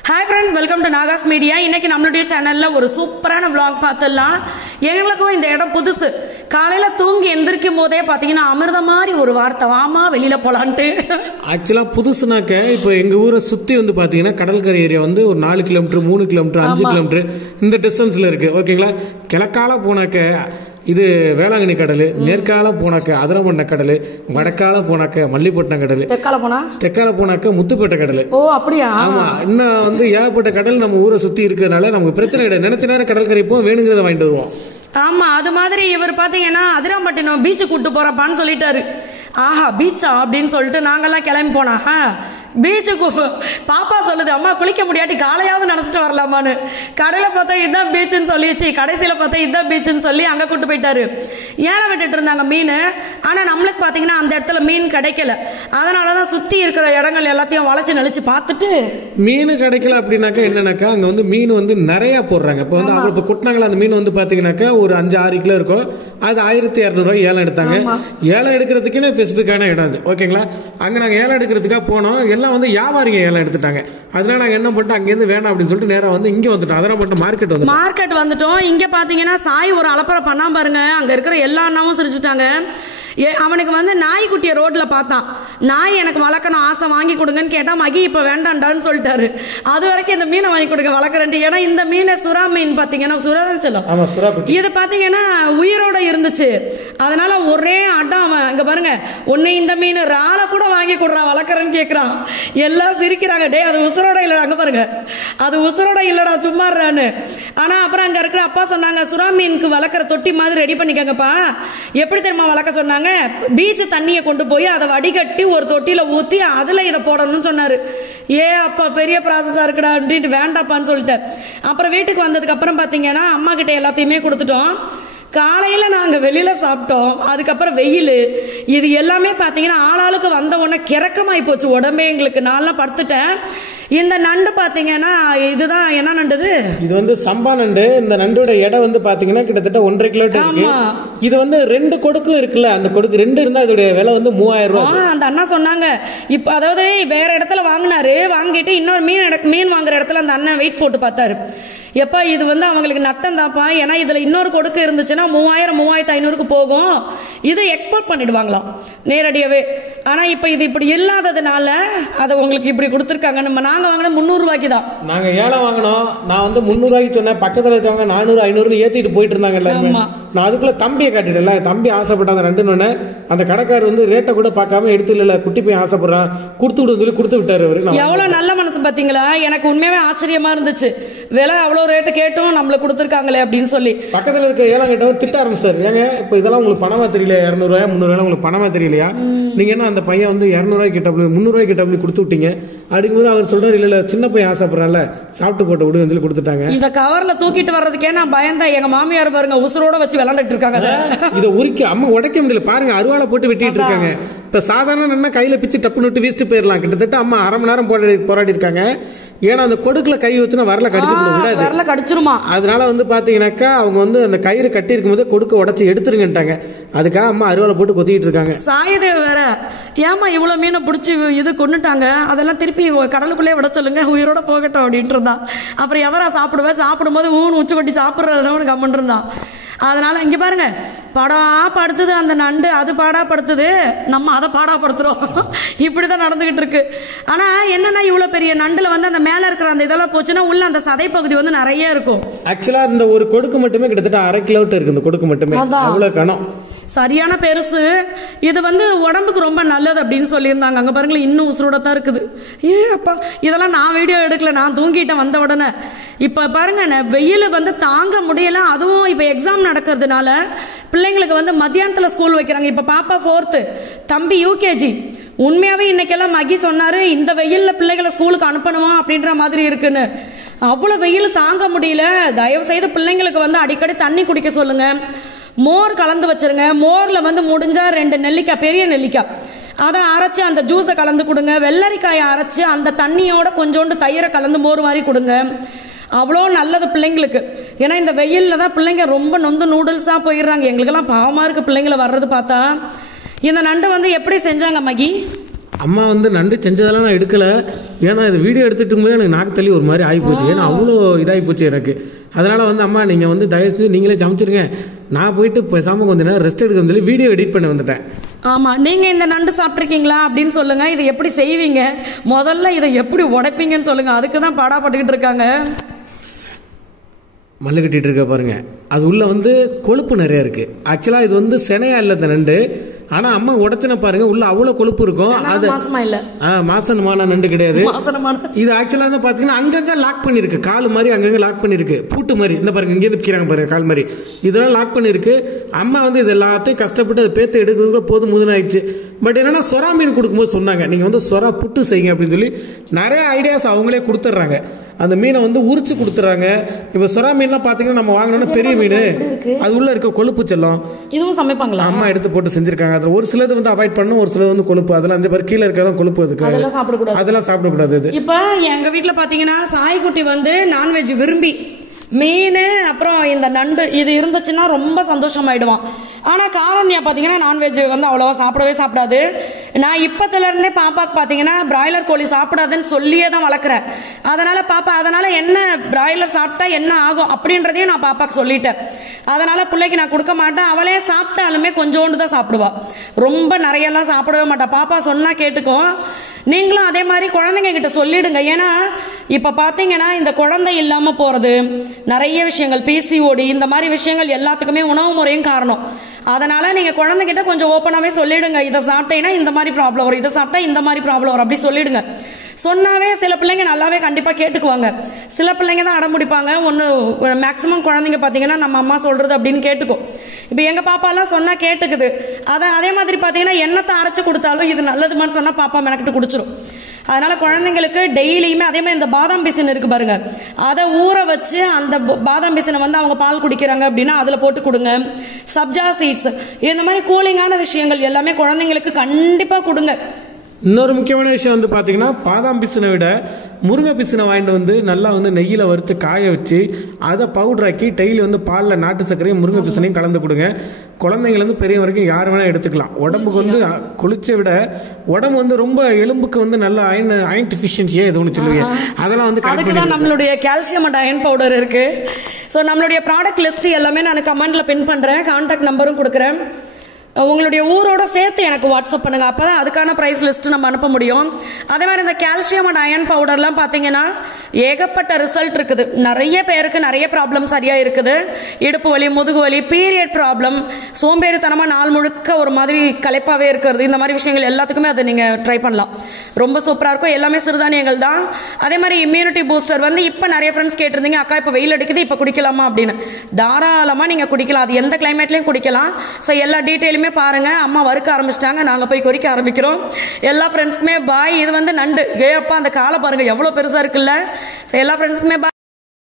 Hi friends, welcome to Nagas Media. இன்னைக்கு நம்மளுடைய சேனல்ல ஒரு சூப்பரான vlog பார்த்தலாம். எங்களுக்கும் இந்த இடம் புதுசு. காலையில தூங்கி எந்திரிக்கும் போதே பாத்தீங்கன்னா அமிர்த மாதிரி ஒரு வார்த்தை வாமா வெளியில போலான்ட்டு. ஆக்சுவலா புதுசுனாக்க இப்போ எங்க ஊரை சுத்தி வந்து பாத்தீங்கன்னா கடற்கரை ஏரியா வந்து ஒரு 4 கிலோமீட்டர் 3 கிலோமீட்டர் 5 கிலோமீட்டர் இந்த டிஸ்டன்ஸ்ல இருக்கு. ஓகேங்களா? கிழக்கால போனாக்க இது வேளாங்கண்ணி கடல், மேற்கால போனாக்க அதிரமண்ண கடல், வடக்கால போனாக்க மல்லிப்பட்டினம் கடல், தெற்கால போனாக்க முத்துப்பேட்டை கடல். ஓ அப்படியா? ஆமா, இன்னும் வந்து ஏகப்பட்ட கடல் நம்ம ஊரை சுத்தி இருக்கிறதுனால நமக்கு பிரச்சனை கிடையாது. நினைச்ச நேரம் கடற்கரை போ, வேணுங்கிறத வாங்கிட்டு வருவோம். ஆமா, அது மாதிரி இவர் பாத்தீங்கன்னா அதிரம்பட்டினம் பீச்சு கூட்டு போறப்பான்னு சொல்லிட்டாரு. ஆஹா பீச்சா அப்படின்னு சொல்லிட்டு நாங்கெல்லாம் கிளம்பி போனா பீச்சுக்கு பாப்பா சொல்லுது, அம்மா குளிக்க முடியாட்டி காலையாவது நினைச்சிட்டு வரலாமான்னு. கடையில பார்த்தா இதுதான் பீச்சுன்னு சொல்லிச்சு, கடைசியில பார்த்தா இதுதான் பீச்சுன்னு சொல்லி அங்க கூட்டு போயிட்டாரு. ஏழை விட்டுட்டு இருந்தாங்க மீன். ஆனா நம்மளுக்கு பாத்தீங்கன்னா அந்த இடத்துல மீன் கிடைக்கல. அதனாலதான் சுத்தி இருக்கிற இடங்கள் எல்லாத்தையும் வளைச்சு நெளிச்சு பார்த்துட்டு மீன் கிடைக்கல அப்படின்னாக்கா என்னன்னாக்கா அங்க வந்து மீன் வந்து நிறைய போடுறாங்க. இப்போ வந்து அவங்க இப்போ குட்டினாங்களா அந்த மீன் வந்து பாத்தீங்கன்னாக்கா ஒரு 5-6 கிலோ இருக்கும். அது 1200 ரூபாய் ஏலம் எடுத்தாங்க. ஏலம் எடுக்கிறதுக்குன்னு ஸ்பெசிபிக்கான இடம் அது. ஓகேங்களா? அங்க நாங்க ஏலம் எடுக்கிறதுக்காக போனோம். எல்லாம் வந்து வியாபாரிங்க ஏலம் எடுத்துட்டாங்க. அதனால நாங்க என்ன பண்ணிட்டோம், அங்கேருந்து வேணாம் அப்படின்னு சொல்லிட்டு நேரா வந்து இங்க வந்துட்டோம். அதெல்லாம் மட்டும் மார்க்கெட் வந்துட்டோம். இங்க பாத்தீங்கன்னா சாய் ஒரு அலப்பறை பண்ணா பாருங்க. அங்க இருக்கிற எல்லா அண்ணாவும் சிரிச்சுட்டாங்க. அவனுக்கு வந்து நாய்க்குட்டிய ரோட்ல பார்த்தான். நாய் எனக்கு வளர்க்கணும் ஆசை, வாங்கி கொடுங்கன்னு கேட்டா மகி இப்ப வேண்டாண்டான்னு சொல்லிட்டாரு. அது வரைக்கும் இந்த மீனை வாங்கி கொடுங்க வளர்க்குறேன். ஏன்னா இந்த மீனை சுறா மீன் பாத்தீங்கன்னா இது பாத்தீங்கன்னா உயிரோட இருந்துச்சு. அதனால ஒரே அடம். அவன் இங்க பாருங்க, ஒன்னு இந்த மீன் ரால கூட வாங்கி கொடுறா வளர்க்குறேன்னு கேக்குறான். எல்லாம் சிரிக்கிறாங்க. டே அது உசுரோட இல்லடா, அங்க பாருங்க அது உசுரோட இல்லடா சும்மாறான்னு. ஆனா அப்புறம் அங்க இருக்கிற அப்பா சொன்னாங்க, சுறா மீனுக்கு வளர்க்குற தொட்டி மாதிரி ரெடி பண்ணிக்கங்கப்பா. எப்படி தெரியுமா வளர்க்க சொன்னாங்க? பீச் தண்ணியை கொண்டு போய் அதை வடிகட்டி ஒரு தொட்டியில ஊத்தி அதுல இதை போடணும்னு சொன்னாரு. அப்பா பெரிய ப்ராசஸா இருக்குடா அப்படின்ட்டு வேண்டாப்பான்னு சொல்லிட்டேன். அப்புறம் வீட்டுக்கு வந்ததுக்கு அப்புறம் பாத்தீங்கன்னா அம்மா கிட்ட எல்லாத்தையுமே கொடுத்துட்டோம். காலையில நாங்க வெளியில சாப்பிட்டோம். அதுக்கப்புறம் வெயில், இது எல்லாமே பாத்தீங்கன்னா ஆளாளுக்கு வந்த உடனே கிறக்கமாயி போச்சு உடம்பே எங்களுக்கு. நான்லாம் படுத்துட்டேன். இந்த நண்டு பாத்தீங்கன்னா இதுதான் என்ன நண்டு? இது வந்து சம்பா நண்டு. இந்த நண்டோட எடை வந்து பாத்தீங்கன்னா கிட்டத்தட்ட 1.5 கிலோ இருக்கு. இது வந்து 2 கொடுக்கு இருக்குல்ல, அந்த கொடுக்கு 2 இருந்தா இதோட விலை வந்து 3000 ரூபாய். அந்த அண்ணா சொன்னாங்க. இப்ப அதாவது வேற இடத்துல வாங்கினாரு, வாங்கிட்டு இன்னொரு மீன் வாங்குற இடத்துல அந்த அண்ணன் வெயிட் போட்டு பார்த்தாரு. எப்பா இது வந்து அவங்களுக்கு நட்டம் தான்ப்பா, ஏன்னா இதுல இன்னொரு கொடுக்கு இருந்துச்சுன்னா 3000-3500க்கு போகும். இது எக்ஸ்போர்ட் பண்ணிடுவாங்களாம் நேரடியாவே. ஆனா இப்ப இது இப்படி இல்லாததுனால அதை உங்களுக்கு இப்படி கொடுத்துருக்காங்க. நாங்க வாங்கின 300 ரூபாய்க்கு தான். நாங்க ஏலம் வாங்கினோம். நான் வந்து 300 ரூபாய்க்கு சொன்னேன். பக்கத்துல இருக்கவங்க 400-500 ஏத்திட்டு போயிட்டு இருந்தாங்க எல்லாருமே. நான் அதுக்குள்ள தம்பியை காட்டிட்டேன்ல, தம்பி ஆசைப்பட்டாங்க 2 அந்த கடைக்காரர் வந்து ரேட்டை கூட பார்க்காம எடுத்து இல்ல குட்டி போய் ஆசைப்படுறான் கொடுத்து விடுன்னு சொல்லி கொடுத்து விட்டாரு. எவ்வளவு நல்ல மனசு பாத்தீங்களா? எனக்கு உண்மையாவே ஆச்சரியமா இருந்துச்சு. விலை அவ்வளவு ரேட்டு கேட்டும் நம்மளுக்கு கொடுத்துருக்காங்களே அப்படின்னு சொல்லி. பக்கத்துல இருக்க ஏலம் கேட்டவர் திட்ட ஆரம்பிச்சாரு. ஏங்க இப்ப இதெல்லாம் உங்களுக்கு பணமா தெரியல, 200 ரூபாய் 300 ரூபாய் உங்களுக்கு பணமா தெரியலையா? நீங்க என்ன அந்த பையன் வந்து 200 ரூபாய்க்கு கிட்ட 300 ரூபாய்க்கு கிட்ட கொடுத்து விட்டீங்க. அடுக்கும்போது அவர் சொல்றாரு, இல்ல சின்ன பையன் ஆசைப்படுறான்ல சாப்பிட்டு போட்டு விடுன்னு சொல்லி கொடுத்துட்டாங்க. இத கவர்ல தூக்கிட்டு வர்றதுக்கே நான் பயந்தேன். எங்க மாமியார் பாருங்க உசுரோட வச்சு விளையாண்டுட்டு இருக்காங்க. இதை உரிக்க அம்மா உடைக்க முடியல பாருங்க, அருவாளை போட்டு வெட்டிட்டு இருக்காங்க. இப்ப சாதாரண கையில பிச்சு டப்புன்னு விட்டு வீசிட்டு போயிடலாம். கிட்டத்தட்ட அம்மா அரை மணி நேரம் போராடி இருக்காங்க. ஏன்னா அந்த கொடுக்குல கை வச்சுனா வரல கடிச்சிருமா. அதனால வந்து பாத்தீங்கன்னாக்கா அவங்க வந்து அந்த கயிறு கட்டி இருக்கும் போது கொடுக்க உடச்சு எடுத்துருங்கட்டாங்க. அதுக்காக அம்மா அருவாளை போட்டு கொத்திட்டு இருக்காங்க. சாயதேவ வேற, ஏமா இவ்வளவு மீனை பிடிச்சி இது கொண்டுட்டாங்க, அதெல்லாம் திருப்பி கடலுக்குள்ளே விட சொல்லுங்க, உயிரோட போகட்டும் அப்படின்ட்டு இருந்தான். அப்புறம் எதரா சாப்பிடுவேன், சாப்பிடும்போது உச்சி கொட்டி சாப்பிடுறவனு கம்மன் இருந்தான். அதனால இங்க பாருங்க படா படுத்துது அந்த நண்டு, அது பாடா படுத்துது, நம்ம அதை பாடா படுத்துறோம். இப்படிதான் நடந்துகிட்டு இருக்கு. ஆனா என்னன்னா இவ்வளவு பெரிய நண்டுல வந்து அந்த மேல இருக்கிற அந்த இதெல்லாம் போச்சுன்னா உள்ள அந்த சதை பகுதி வந்து நிறைய இருக்கும். ஆக்சுவலா இந்த ஒரு கொடுக்கு மட்டுமே கிட்டத்தட்ட 1/2 கிலோ இருக்கு. இந்த கொடுக்கு மட்டுமே அவ்வளவு கனம், சரியான பெருசு. இது வந்து உடம்புக்கு ரொம்ப நல்லது அப்படின்னு சொல்லியிருந்தாங்க. அங்க பாருங்களேன் இன்னும் உசுரோட தான் இருக்குது. அப்பா இதெல்லாம் நான் வீடியோ எடுக்கல, நான் தூங்கிட்டேன் வந்த உடனே. இப்ப பாருங்க வெயில் வந்து தாங்க முடியல. அதுவும் இப்ப எக்ஸாம் நடக்கிறதுனால பிள்ளைங்களுக்கு வந்து மத்தியானத்துல ஸ்கூல் வைக்கிறாங்க. இப்ப பாப்பா 4th, தம்பி UKG. உண்மையாவே இன்னைக்கெல்லாம் மகி சொன்னாரு, இந்த வெயில்ல பிள்ளைகளை ஸ்கூலுக்கு அனுப்பணுமா அப்படின்ற மாதிரி இருக்குன்னு. அவ்வளவு வெயில் தாங்க முடியல. தயவு செய்து பிள்ளைங்களுக்கு வந்து அடிக்கடி தண்ணி குடிக்க சொல்லுங்க. மோர் கலந்து வச்சிருங்க. மோர்ல வந்து முடிஞ்சா 2 நெல்லிக்காய், பெரிய நெல்லிக்காய், அதை அரைச்சு அந்த ஜூஸை கலந்து கொடுங்க. வெள்ளரிக்காயை அரைச்சு அந்த தண்ணியோட கொஞ்சோண்டு தயிரை கலந்து மோர் மாதிரி கொடுங்க. அவ்வளோ நல்லது பிள்ளைங்களுக்கு. ஏன்னா இந்த வெயில்ல தான் பிள்ளைங்க ரொம்ப நொந்து நூடுல்ஸா போயிடுறாங்க. எங்களுக்கெல்லாம் பாவமா இருக்கு பிள்ளைங்களை வர்றது பார்த்தா. இந்த நண்டு வந்து எப்படி செஞ்சாங்க மகி? அம்மா வந்து நண்டு செஞ்சதெல்லாம் நான் எடுக்கலை, ஏன்னா இது வீடியோ எடுத்துகிட்டு போது எனக்கு நாக்கு தள்ளி ஒரு மாதிரி ஆகிப்போச்சு. ஏன்னா அவ்வளோ இதாகி போச்சு எனக்கு. அதனால் வந்து அம்மா நீங்கள் வந்து தயவு செஞ்சு நீங்களே சமைச்சிருங்க, நான் போயிட்டு பேசாமல் கொஞ்சம் நேரம் ரெஸ்ட் எடுக்க சொல்லி வீடியோ எடிட் பண்ண வந்துட்டேன். ஆமாம், நீங்கள் இந்த நண்டு சாப்பிட்ருக்கீங்களா அப்படின்னு சொல்லுங்கள். இதை எப்படி செய்வீங்க, முதல்ல இதை எப்படி உடைப்பீங்கன்னு சொல்லுங்கள். அதுக்கு தான் பாடாப்பட்டுக்கிட்டு இருக்காங்க. மல்லு கட்டிகிட்டு இருக்க பாருங்க, அது உள்ள வந்து கொழுப்பு நிறைய இருக்குது. ஆக்சுவலாக இது வந்து செனையா இல்லை இந்த நண்டு, ஆனால் அம்மா உடச்சின பாருங்க, உள்ள அவ்வளோ கொழுப்பு இருக்கும். அது மாசனமான நண்டு கிடையாது. இது ஆக்சுவலாக வந்து பார்த்தீங்கன்னா அங்கங்கே லாக் பண்ணியிருக்கு, கால் மாதிரி அங்கங்கே லாக் பண்ணியிருக்கு, பூட்டு மாதிரி. இந்த பாருங்க இங்கேருந்து பிக்கிறாங்க பாருங்க, கால் மாதிரி இதெல்லாம் லாக் பண்ணியிருக்கு. அம்மா வந்து இது எல்லாத்தையும் கஷ்டப்பட்டு அதை பேத்து எடுக்கிறதுக்குள்ள போதும் முதன் ஆயிடுச்சு. பட் என்னன்னா சொரா மீன் கொடுக்கும்போது சொன்னாங்க, நீங்கள் வந்து சொரா புட்டு செய்யுங்க அப்படின்னு சொல்லி நிறைய ஐடியாஸ் அவங்களே கொடுத்துட்றாங்க. அந்த மீனை வந்து உரிச்சு கொடுத்துறாங்க. இப்போ சொரா மீன்லாம் பார்த்தீங்கன்னா நம்ம வாங்கணும்னா பெரிய மீன், அது உள்ள இருக்க கொழுப்பு செல்லும். இதுவும் சமைப்பாங்களா? அம்மா எடுத்து போட்டு செஞ்சிருக்காங்க. அதில் ஒரு சிலது வந்து அவாய்ட் பண்ணும், ஒரு சிலது வந்து கொழுப்பு. அதெல்லாம் அந்த மாதிரி கீழே இருக்கிறதா கொழுப்பு, அதுக்கு அதெல்லாம் சாப்பிடக்கூடாது. இப்போ எங்க வீட்டில் பார்த்தீங்கன்னா சாய்க்குட்டி வந்து நான்வெஜ் விரும்பி மீன் அப்புறம் இந்த நண்டு இது இருந்துச்சுன்னா ரொம்ப சந்தோஷமாயிடுவான். ஆனால் காரண்யா பார்த்தீங்கன்னா நான்வெஜ் வந்து அவ்வளோவா சாப்பிடாது. நான் இப்போத்துலேருந்தே பாப்பாவுக்கு பார்த்தீங்கன்னா பிராய்லர் கோழி சாப்பிடாதுன்னு சொல்லியே தான் வளர்க்குறேன். அதனால் என்ன பிராய்லர் சாப்பிட்டா என்ன ஆகும் அப்படின்றதையும் நான் பாப்பாவுக்கு சொல்லிட்டேன். அதனால் பிள்ளைக்கு நான் கொடுக்க மாட்டேன். அவளே சாப்பிட்டாலுமே கொஞ்சோண்டு தான் சாப்பிடுவா, ரொம்ப நிறையெல்லாம் சாப்பிடவே மாட்டா. பாப்பா சொன்னால் கேட்டுக்கும். நீங்களும் அதே மாதிரி குழந்தைங்க கிட்ட சொல்லிடுங்க. ஏன்னா இப்போ பார்த்தீங்கன்னா இந்த குழந்தை இல்லாமல் போகிறது, நிறைய விஷயங்கள், பிசிஓடி, இந்த மாதிரி விஷயங்கள் எல்லாத்துக்குமே உணவு முறையும் காரணம். அதனால் நீங்கள் குழந்தைகிட்ட கொஞ்சம் ஓப்பனாகவே சொல்லிடுங்க, இதை சாப்பிட்டீங்கன்னா இந்த மாதிரி ப்ராப்ளம் வரும், இதை சாப்பிட்டா இந்த மாதிரி ப்ராப்ளம் வரும், அப்படி சொல்லிடுங்க. சொன்னாவே சில பிள்ளைங்க நல்லாவே கண்டிப்பாக கேட்டுக்குவாங்க. சில பிள்ளைங்க தான் அடம்பிடிப்பாங்க. மேக்ஸிமம் குழந்தைங்க பார்த்தீங்கன்னா நம்ம அம்மா சொல்கிறது அப்படின்னு கேட்டுக்கும். இப்போ எங்கள் பாப்பாலாம் சொன்னால் கேட்டுக்குது. அதே மாதிரி பார்த்தீங்கன்னா எண்ணத்தை அரைச்சி கொடுத்தாலும் இது நல்லதுமான்னு சொன்னால் பாப்பா மெனக்கிட்டு குடிச்சிடும். அதனால் குழந்தைங்களுக்கு டெய்லியுமே அதே மாதிரி இந்த பாதாம் பிசின் இருக்குது பாருங்க, அதை ஊற வச்சு அந்த பாதாம் பிசினை வந்து அவங்க பால் குடிக்கிறாங்க அப்படின்னா அதில் போட்டு கொடுங்க. சப்ஜா சீட்ஸ், இந்த மாதிரி கூலிங்கான விஷயங்கள் எல்லாமே குழந்தைங்களுக்கு கண்டிப்பாக கொடுங்க. இன்னொரு முக்கியமான விஷயம் வந்து பார்த்தீங்கன்னா பாதாம் பிசினை விட முருங்கை பிசினை வாங்கிட்டு வந்து நல்லா வந்து நெய்யில் வறுத்து காய வச்சு அதை பவுடராக்கி டெய்லி வந்து பாலில் நாட்டு சர்க்கரையும் முருங்கை பிசினையும் கலந்து கொடுங்க. குழந்தைங்கலேருந்து பெரிய வரைக்கும் யார் வேணால் எடுத்துக்கலாம். உடம்புக்கு வந்து குளிச்சை விட உடம்பு வந்து ரொம்ப எலும்புக்கு வந்து நல்ல அயன் டிஃபிஷியன்சியே எது ஒன்று சொல்லுவீங்க, அதெல்லாம் வந்து அதுக்கு தான் நம்மளுடைய கால்சியம் அண்ட் அயன் பவுடர் இருக்கு. ஸோ நம்மளுடைய ப்ராடக்ட் லிஸ்ட் எல்லாமே நான் கமெண்ட்ல பின் பண்ணுறேன், கான்டாக்ட் நம்பரும் கொடுக்குறேன். உங்களுடைய ஊரோட சேர்த்து எனக்கு வாட்ஸ்அப் பண்ணுங்க, அப்போ தான் அதுக்கான ப்ரைஸ் லிஸ்ட் நம்ம அனுப்ப முடியும். அதே மாதிரி இந்த கால்சியம் அண்ட் அயன் பவுடர்லாம் பார்த்தீங்கன்னா ஏகப்பட்ட ரிசல்ட் இருக்குது. நிறைய பேருக்கு நிறைய ப்ராப்ளம் சரியாக இருக்குது. இடுப்பு வலி, முதுகு வலி, பீரியட் ப்ராப்ளம், சோம்பேறித்தனமாக நாள் முழுக்க ஒரு மாதிரி களைப்பாகவே இருக்கிறது, இந்த மாதிரி விஷயங்கள் எல்லாத்துக்குமே அதை நீங்கள் ட்ரை பண்ணலாம். ரொம்ப சூப்பராக இருக்கும். எல்லாமே சிறுதானியங்கள் தான். அதே மாதிரி இம்யூனிட்டி பூஸ்டர் வந்து இப்போ நிறைய ஃப்ரெண்ட்ஸ் கேட்டிருந்தீங்க, அக்கா இப்போ வெயில் அடிக்குது இப்போ குடிக்கலாமா அப்படின்னு. தாராளமாக நீங்கள் குடிக்கலாம், அது எந்த கிளைமேட்லையும் குடிக்கலாம். ஸோ எல்லா டீட்டெயிலுமே பாருங்க. அம்மா வறுக்க ஆரம்பிச்சிட்டாங்க, நாங்க போய் கொறிக்க ஆரம்பிக்கிறோம். எல்லா ஃப்ரெண்ட்ஸ்க்குமே பாய். இது வந்து நண்டு, ஏப்பா அந்த காலை பாருங்க எவ்வளவு பெருசா இருக்குல்ல. எல்லா ஃப்ரெண்ட்ஸ்க்குமே பாய்.